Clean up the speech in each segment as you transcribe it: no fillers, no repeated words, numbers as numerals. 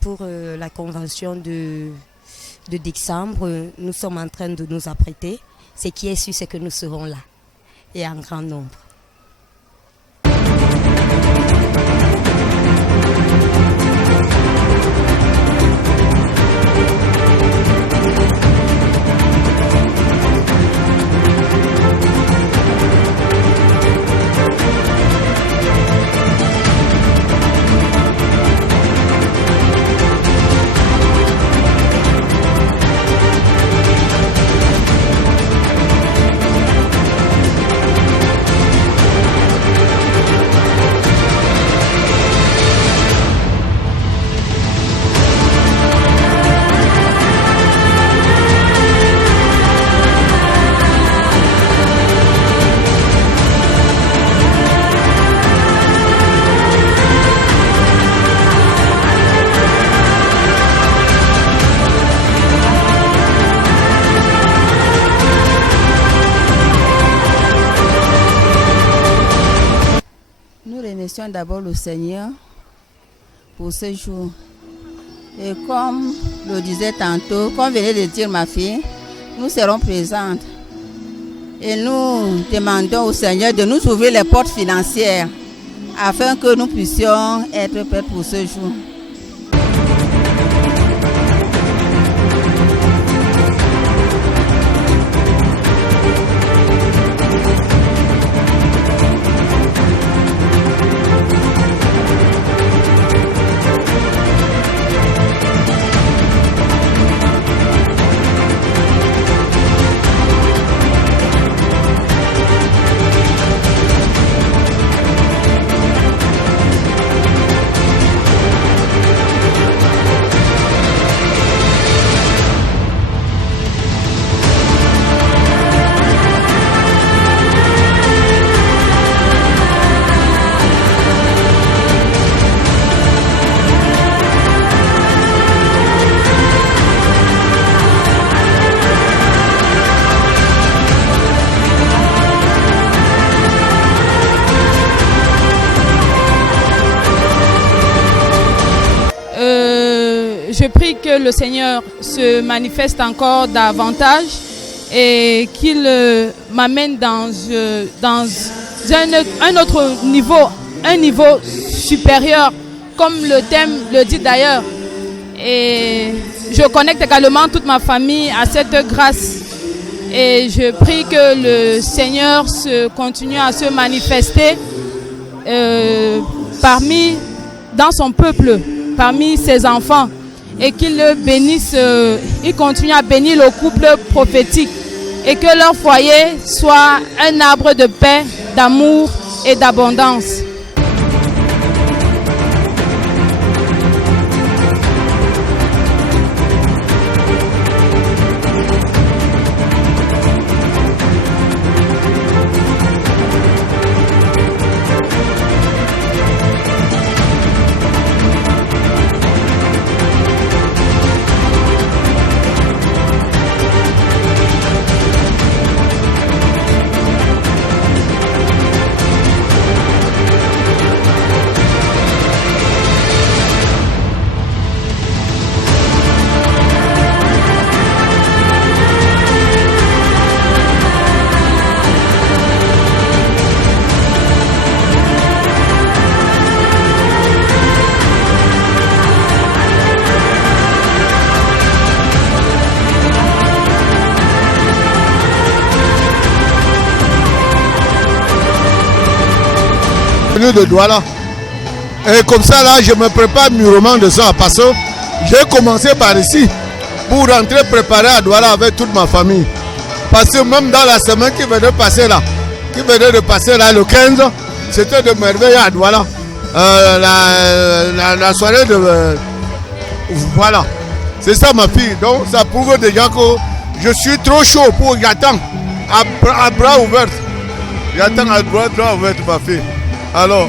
pour la convention de décembre. Nous sommes en train de nous apprêter. Ce qui est sûr, c'est que nous serons là et en grand nombre. D'abord le Seigneur pour ce jour. Et comme le disait tantôt, comme venait de dire ma fille, nous serons présentes. Et nous demandons au Seigneur de nous ouvrir les portes financières afin que nous puissions être prêts pour ce jour. Je prie que le Seigneur se manifeste encore davantage et qu'il m'amène dans un autre niveau, un niveau supérieur, comme le thème le dit d'ailleurs. Et je connecte également toute ma famille à cette grâce. Et je prie que le Seigneur continue à se manifester dans son peuple, parmi ses enfants. Et qu'il le bénisse, il continue à bénir le couple prophétique et que leur foyer soit un arbre de paix, d'amour et d'abondance. De Douala. Et comme ça là, je me prépare mûrement de ça parce que j'ai commencé par ici pour rentrer préparer à Douala avec toute ma famille. Parce que même dans la semaine qui venait de passer là le 15, c'était de merveille à Douala. La soirée de... voilà. C'est ça ma fille. Donc ça prouve déjà que je suis trop chaud pour... J'attends à bras ouverts. J'attends à bras ouverts ma fille. Alors...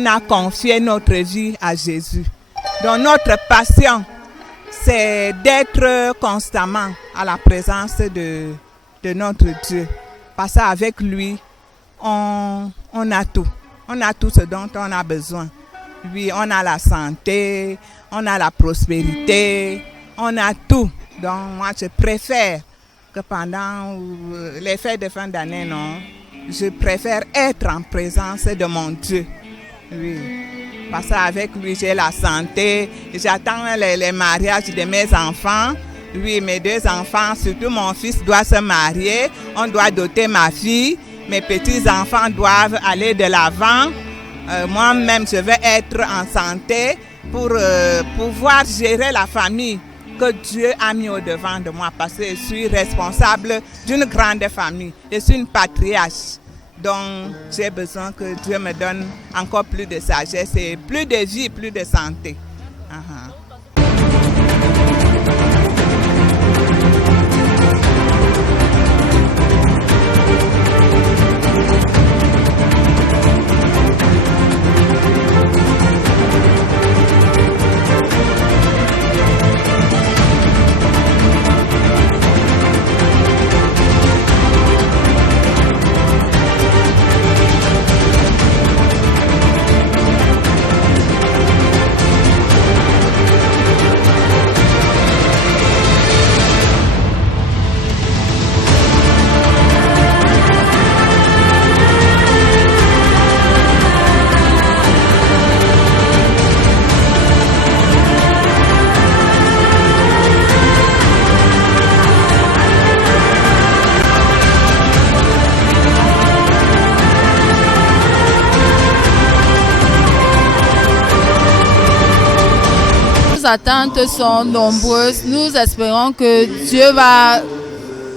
on a confié notre vie à Jésus. Donc notre passion, c'est d'être constamment à la présence de notre Dieu. Parce qu'avec lui, on a tout. On a tout ce dont on a besoin. Oui, on a la santé, on a la prospérité, on a tout. Donc moi, je préfère que pendant les fêtes de fin d'année, non, je préfère être en présence de mon Dieu. Oui. Parce qu'avec lui, j'ai la santé. J'attends les mariages de mes enfants. Oui, mes 2 enfants, surtout mon fils doit se marier. On doit doter ma fille. Mes petits-enfants doivent aller de l'avant. Moi-même, je vais être en santé pour pouvoir gérer la famille que Dieu a mis au devant de moi. Parce que je suis responsable d'une grande famille. Je suis une patriarche. Donc, j'ai besoin que Dieu me donne encore plus de sagesse et plus de vie, plus de santé. Nos attentes sont nombreuses. Nous espérons que Dieu va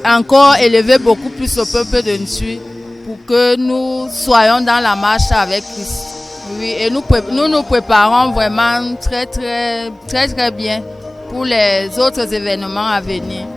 encore élever beaucoup plus le peuple de Nsui pour que nous soyons dans la marche avec Christ. Oui, et nous nous préparons vraiment très bien pour les autres événements à venir.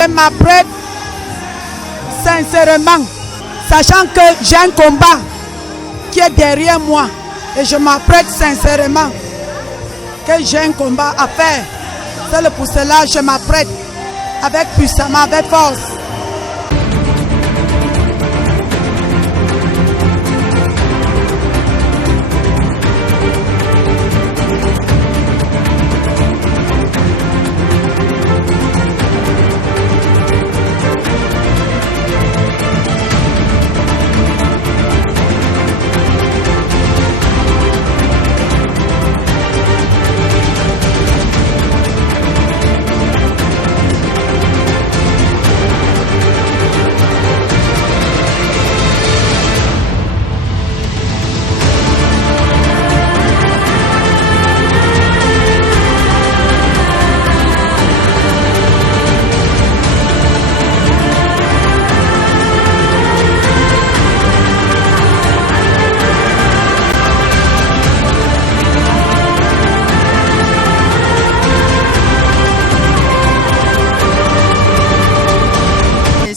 Je m'apprête sincèrement, sachant que j'ai un combat qui est derrière moi et je m'apprête sincèrement que j'ai un combat à faire. C'est pour cela que je m'apprête avec puissamment, avec force.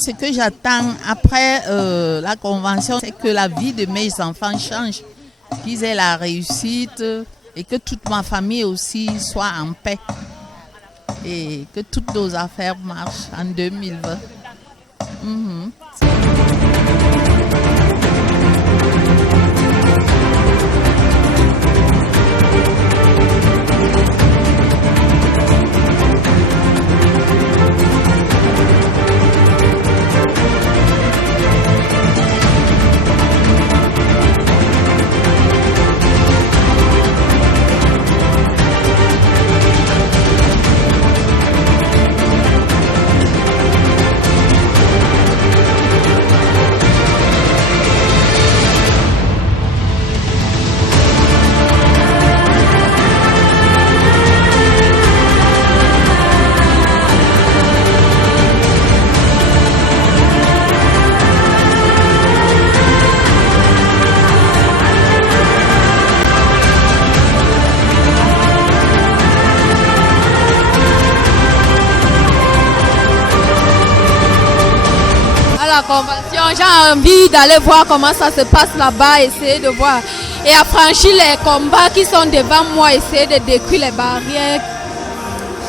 Ce que j'attends après la convention, c'est que la vie de mes enfants change, qu'ils aient la réussite et que toute ma famille aussi soit en paix et que toutes nos affaires marchent en 2020. convention. J'ai envie d'aller voir comment ça se passe là-bas, essayer de voir. Et affranchir les combats qui sont devant moi, essayer de détruire les barrières.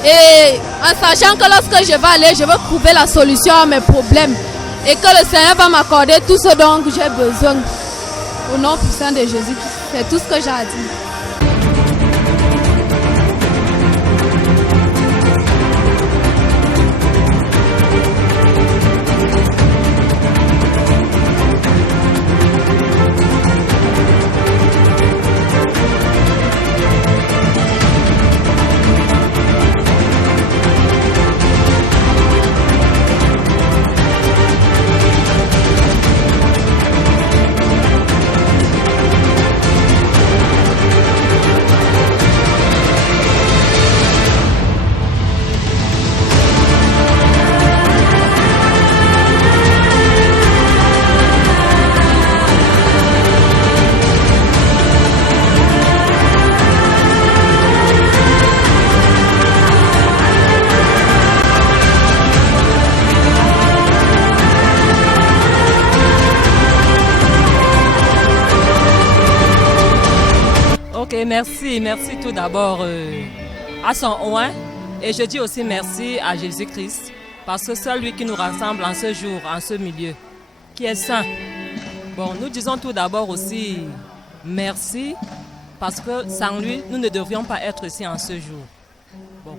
Et en sachant que lorsque je vais aller, je vais trouver la solution à mes problèmes. Et que le Seigneur va m'accorder tout ce dont j'ai besoin. Au nom puissant de Jésus, c'est tout ce que j'ai à dire. Merci tout d'abord à son oint et je dis aussi merci à Jésus-Christ parce que c'est lui qui nous rassemble en ce jour, en ce milieu, qui est saint. Bon, nous disons tout d'abord aussi merci parce que sans lui, nous ne devrions pas être ici en ce jour. Bon,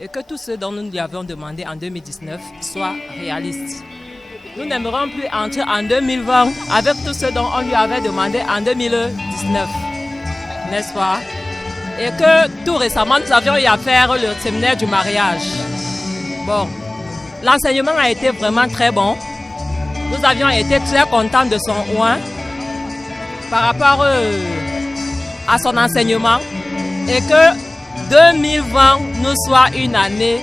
et que tout ce dont nous lui avions demandé en 2019 soit réaliste. Nous n'aimerons plus entrer en 2020 avec tout ce dont on lui avait demandé en 2019. N'est-ce pas? Et que tout récemment, nous avions eu à faire le séminaire du mariage. Bon, l'enseignement a été vraiment très bon. Nous avions été très contents de son oint par rapport à son enseignement et que 2020 nous soit une année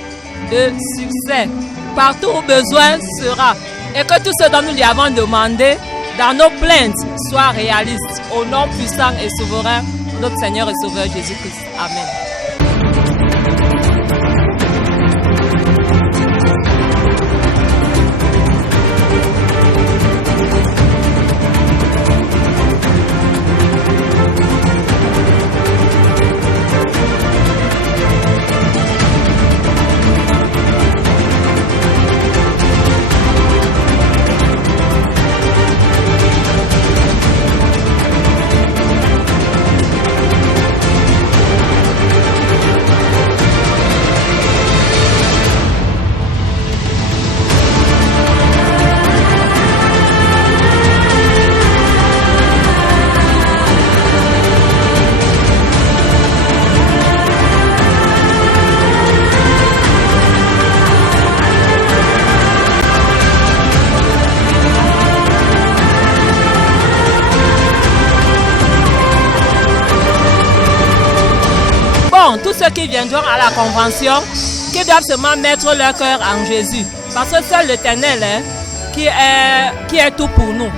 de succès. Partout où besoin sera et que tout ce dont nous lui avons demandé dans nos plaintes soit réaliste au nom puissant et souverain notre Seigneur et Sauveur Jésus-Christ. Amen. Tous ceux qui viendront à la convention, qui doivent seulement mettre leur cœur en Jésus. Parce que seul l'Éternel qui est tout pour nous.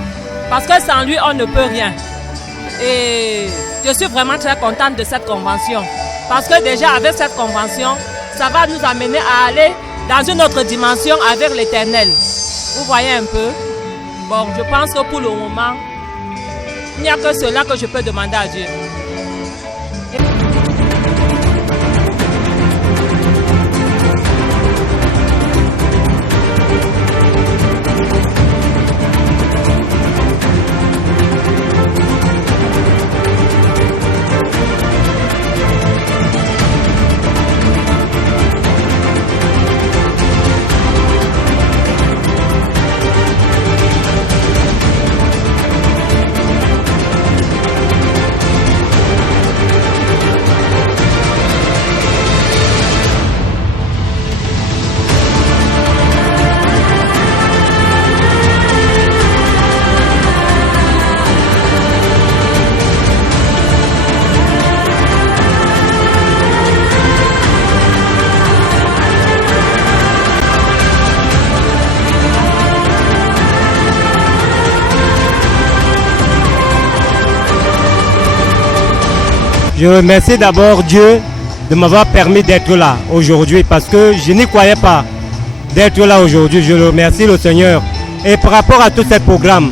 Parce que sans lui, on ne peut rien. Et je suis vraiment très contente de cette convention. Parce que déjà avec cette convention, ça va nous amener à aller dans une autre dimension avec l'Éternel. Vous voyez un peu? Bon, je pense que pour le moment, il n'y a que cela que je peux demander à Dieu. Je remercie d'abord Dieu de m'avoir permis d'être là aujourd'hui parce que je n'y croyais pas d'être là aujourd'hui. Je remercie le Seigneur Et par rapport à tous ces programmes,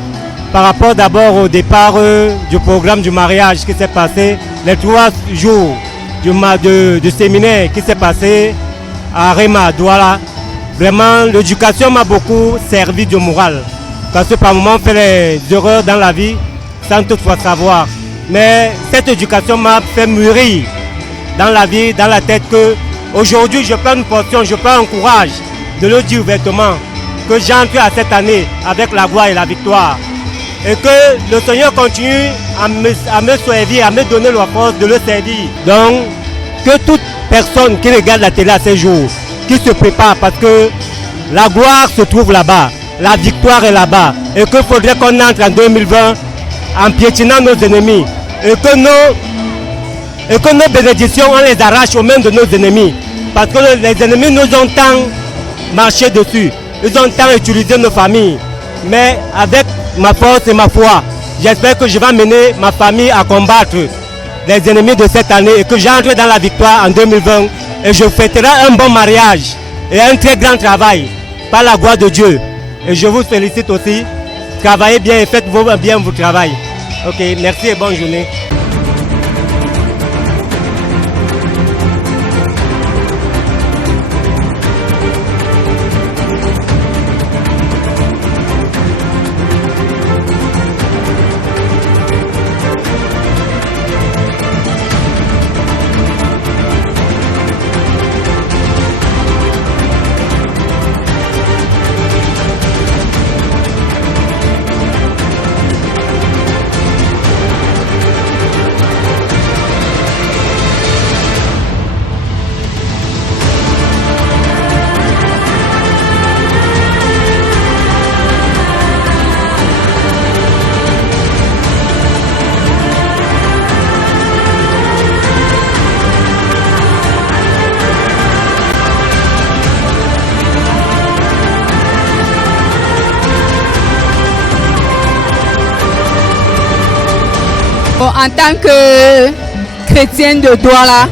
par rapport d'abord au départ du programme du mariage qui s'est passé, les 3 jours du séminaire qui s'est passé à Rema, Douala, vraiment l'éducation m'a beaucoup servi de morale. Parce que par moments on fait les erreurs dans la vie sans toutefois savoir. Mais cette éducation m'a fait mûrir dans la vie, dans la tête que aujourd'hui je prends une portion, je prends un courage de le dire ouvertement que j'entre à cette année avec la gloire et la victoire. Et que le Seigneur continue à me servir, à me donner la force de le servir. Donc, que toute personne qui regarde la télé à ces jours, qui se prépare parce que la gloire se trouve là-bas, la victoire est là-bas. Et qu'il faudrait qu'on entre en 2020 en piétinant nos ennemis. Et que nos bénédictions, on les arrache aux mains de nos ennemis. Parce que les ennemis nous ont tant marché dessus. Ils ont tant utilisé nos familles. Mais avec ma force et ma foi, j'espère que je vais mener ma famille à combattre les ennemis de cette année et que j'entre dans la victoire en 2020 et je fêterai un bon mariage et un très grand travail par la gloire de Dieu. Et je vous félicite aussi. Travaillez bien et faites bien votre travail. Ok, merci et bonne journée. En tant que chrétienne de Douala,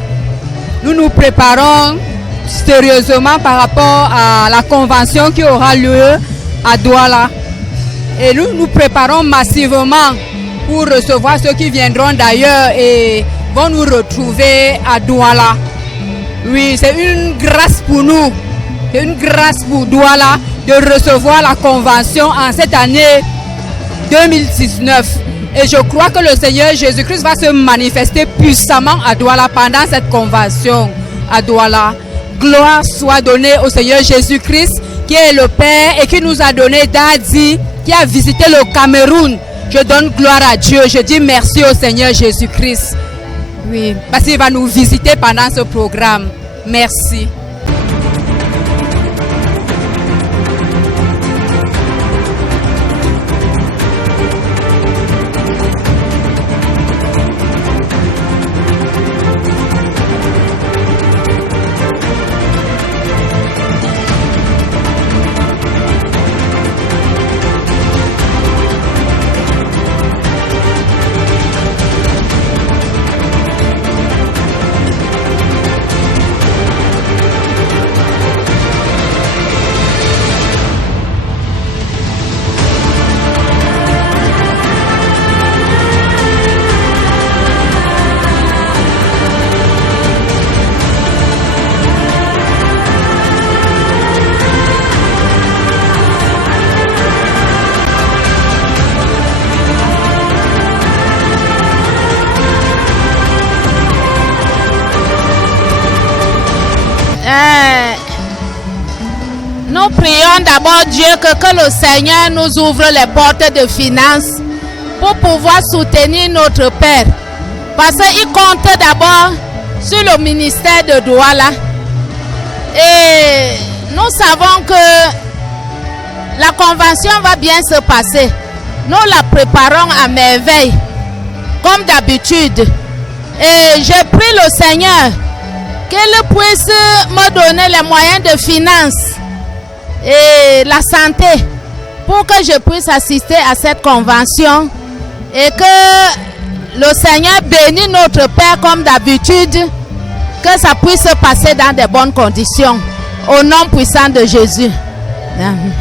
nous nous préparons sérieusement par rapport à la convention qui aura lieu à Douala. Et nous nous préparons massivement pour recevoir ceux qui viendront d'ailleurs et vont nous retrouver à Douala. Oui, c'est une grâce pour nous, c'est une grâce pour Douala de recevoir la convention en cette année 2019. Et je crois que le Seigneur Jésus-Christ va se manifester puissamment à Douala pendant cette convention à Douala. Gloire soit donnée au Seigneur Jésus-Christ qui est le Père et qui nous a donné Dadi, qui a visité le Cameroun. Je donne gloire à Dieu. Je dis merci au Seigneur Jésus-Christ. Oui, parce qu'il va nous visiter pendant ce programme. Merci. Nous prions d'abord Dieu que le Seigneur nous ouvre les portes de finances pour pouvoir soutenir notre Père. Parce qu'il compte d'abord sur le ministère de Douala. Et nous savons que la convention va bien se passer. Nous la préparons à merveille, comme d'habitude. Et je prie le Seigneur qu'il puisse me donner les moyens de finances et la santé pour que je puisse assister à cette convention et que le Seigneur bénisse notre Père comme d'habitude, que ça puisse se passer dans de bonnes conditions. Au nom puissant de Jésus. Amen.